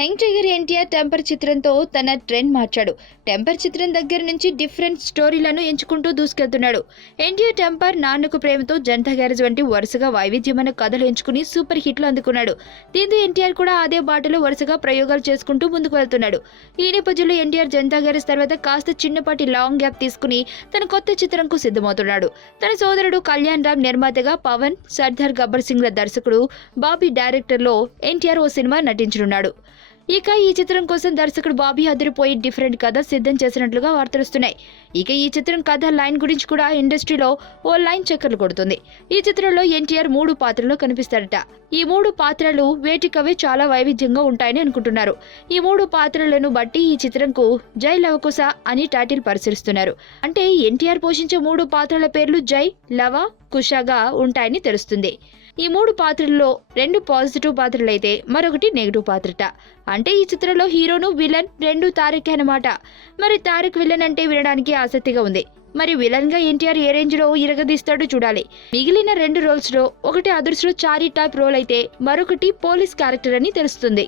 Young tiger NTR temper చిత్రంతో తన trend మార్చాడు. టెంపర్ చిత్రం దగ్గర నుంచి different స్టోరీలను ఎంచుకుంటూ దూసుకెళ్తున్నాడు. NTR temper, Nannaku Prematho, Janata garage వంటి వరుసగా వైవిధ్యమైన కథలు ఎంచుకుని సూపర్ హిట్లు అందుకున్నాడు. దీంతో ఎన్టీఆర్ కూడా అదే బాటలో వరుసగా ప్రయోగాలు చేసుకుంటూ ముందుకు వెళ్తున్నాడు. ఈ నేపథ్యంలో ఎన్టీఆర్ జనతా గ్యారేజ్ తర్వాత కాస్త చిన్నపాటి లాంగ్ గ్యాప్ తీసుకుని తన కొత్త చిత్రంకు సిద్ధమవుతున్నాడు. తన సోదరుడు కళ్యాణ్ రామ్ నిర్మాతగా, పవన్, సర్దార్ గబ్బర్ సింగ్ ల దర్శకుడు బాబీ డైరెక్టర్లో ఎన్టీఆర్ ఓ సినిమా నటించనున్నాడు. ఇక ఈ చిత్రం కోసం దర్శకుడు బాబీ అదిరిపోయి డిఫరెంట్ కథ సిద్ధం చేసినట్లుగా వార్తలుస్తున్నాయి. ఇక ఈ చిత్రం కథ లైన్ గురించి కూడా ఇండస్ట్రీలో ఓ లైన్ చక్కర్లు కొడుతుంది. ఈ చిత్రంలో ఎన్టీఆర్ 3 పాత్రల్లో కనిపిస్తారట. ఈ 3 పాత్రలు వేటికవే చాలా వైవిధ్యంగా ఉంటాయని అనుకుంటున్నారు. ఈ 3 పాత్రలను బట్టి ఈ చిత్రంకు జై లవకుశ అని టైటిల్ పరిశీలిస్తున్నారు. అంటే ఎన్టీఆర్ పోషించే 3 పాత్రల పేర్లు జై, లవ, కుశగా ఉంటాయని తెలుస్తుంది. ఈ 3 పాత్రల్లో 2 పాజిటివ్ పాత్రలైతే మరొకటి నెగిటివ్ పాత్రట. అంటే ఈ చిత్రంలో హీరోను, విలన్ 2 తారక్ అన్నమాట. మరి తారక్ విలన్ అంటే వినడానికి ఆసక్తిగా ఉంది. మరి విలన్ గా ఎన్టీఆర్ ఏ రేంజ్ లో ఇరగదీస్తాడో చూడాలి. మిగిలిన 2 రోల్స్ లో ఒకటి అదృష్టం చారీ టైప్ రోల్ అయితే మరొకటి పోలీస్ క్యారెక్టర్ అని తెలుస్తుంది.